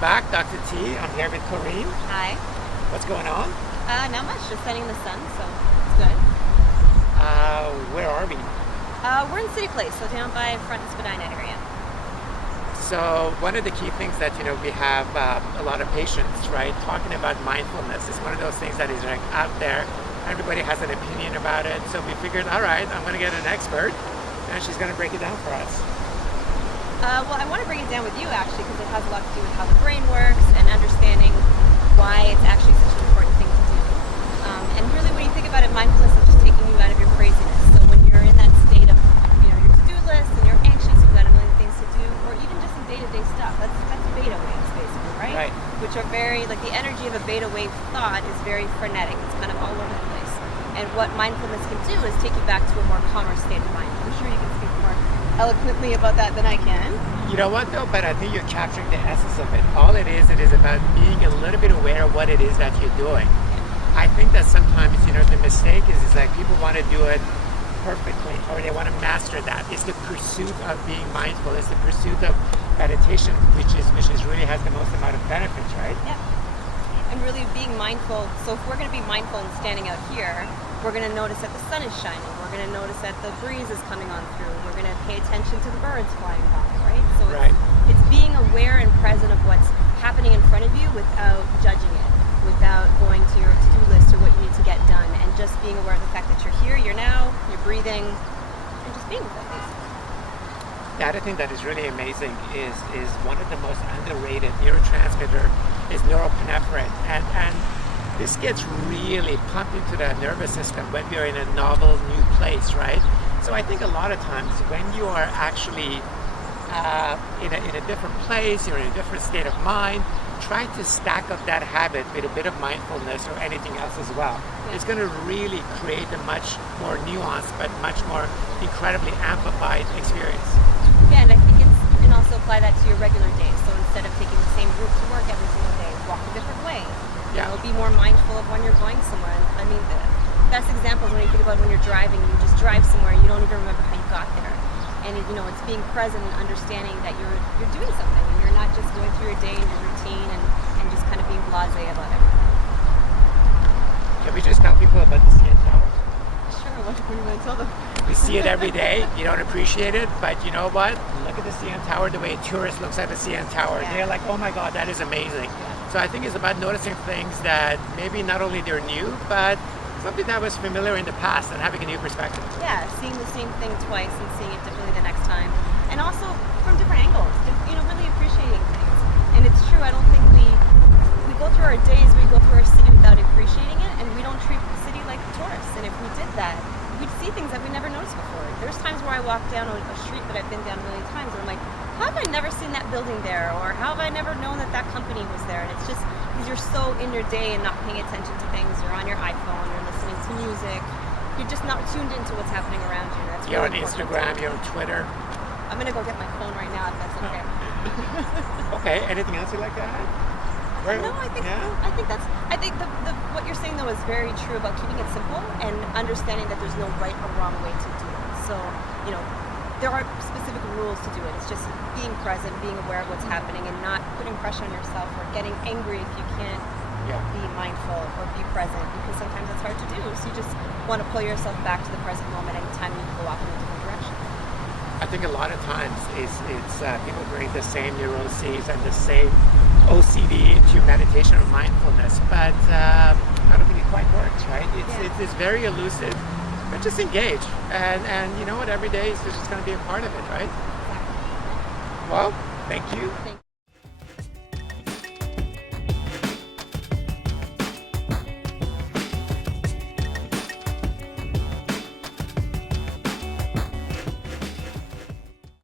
back, Dr. T. I'm here with Corinne. Hi. What's going on? Not much, just setting the sun, so it's good. Where are we? We're in City Place, so down by Front and Spadina area. So one of the key things that, we have a lot of patients, right, talking about mindfulness. It's one of those things that is like out there. Everybody has an opinion about it. So we figured, all right, I'm going to get an expert, and she's going to break it down for us. Well, I want to break it down with you, actually, because it has a lot to do with how the brain works and understanding why it's actually such an important thing to do. And really, when you think about it, mindfulness is just taking you out of your craziness. So when you're in that state of, your to-do list and you're anxious, you've got a million things to do, or even just in day-to-day stuff, that's beta waves, basically, right? Right. Which are very, like the energy of a beta wave thought is very frenetic. It's kind of all over the place. And what mindfulness can do is take you back to a more calmer state of mind. I'm sure you can speak more eloquently about that than I can. You know what though? But I think you're capturing the essence of it. All it is about being a little bit aware of what it is that you're doing. I think that sometimes, the mistake is like people want to do it perfectly, or they want to master that. It's the pursuit of being mindful. It's the pursuit of meditation, which is really has the most amount of benefits, right? Yeah. And really being mindful. So if we're going to be mindful and standing out here, we're going to notice that the sun is shining. We're going to notice that the breeze is coming on through. We're going to pay attention to the birds flying by, right? So it's being aware and present of what's happening in front of you without judging it, without going to your to-do list or what you need to get done, and just being aware of the fact that you're here, you're now, you're breathing, and just being with it, basically. The other thing that is really amazing is one of the most underrated neurotransmitter is norepinephrine, and this gets really pumped into the nervous system when you're in a novel new place, right? So I think a lot of times when you are actually in a different place, you're in a different state of mind, try to stack up that habit with a bit of mindfulness or anything else as well. It's going to really create a much more nuanced but much more incredibly amplified experience. Yeah, and I think you can also apply that to your regular days. So instead of taking the same route to work every single day, walk a different way. Be more mindful of when you're going somewhere. I mean, the best example is when you think about when you're driving, you just drive somewhere, you don't even remember how you got there. And it's being present and understanding that you're doing something, and you're not just going through your day and your routine and just kind of being blasé about everything. Can we just tell people about the CN Tower? Sure, what do you want to tell them? We see it every day. You don't appreciate it, but you know what? Look at the CN Tower the way a tourist looks at the CN Tower. Yeah. They're like, oh my God, that is amazing. So I think it's about noticing things that maybe not only they're new, but something that was familiar in the past and having a new perspective. Yeah, seeing the same thing twice and seeing it differently the next time. And also from different angles, really appreciating things. And it's true, I don't think we go through our days, we go through our city without appreciating it, and we don't treat the city like tourists. And if we did that, we'd see things that we never noticed before. There's times where I walk down a street that I've been down a million times, and I'm like, how have I never seen that building there? Or how have I never known that company was there? And it's just because you're so in your day and not paying attention to things. You're on your iPhone, you're listening to music. You're just not tuned into what's happening around you. That's You're really on Instagram, you're on Twitter. I'm going to go get my phone right now if that's okay. Okay, anything else you'd like to add? No, I think the what you're saying though is very true about keeping it simple and understanding that there's no right or wrong way to do it. So, there are specific rules to do it. It's just being present, being aware of what's happening, and not putting pressure on yourself or getting angry if you can't be mindful or be present, because sometimes it's hard to do. So you just want to pull yourself back to the present moment anytime you go off in a different direction. I think a lot of times it's people bring the same neuroses and the same OCD into meditation or mindfulness, but I don't think it quite works, right? It's very elusive, but just engage, and you know what? Every day is just going to be a part of it, right? Exactly. Well, thank you. Thank you.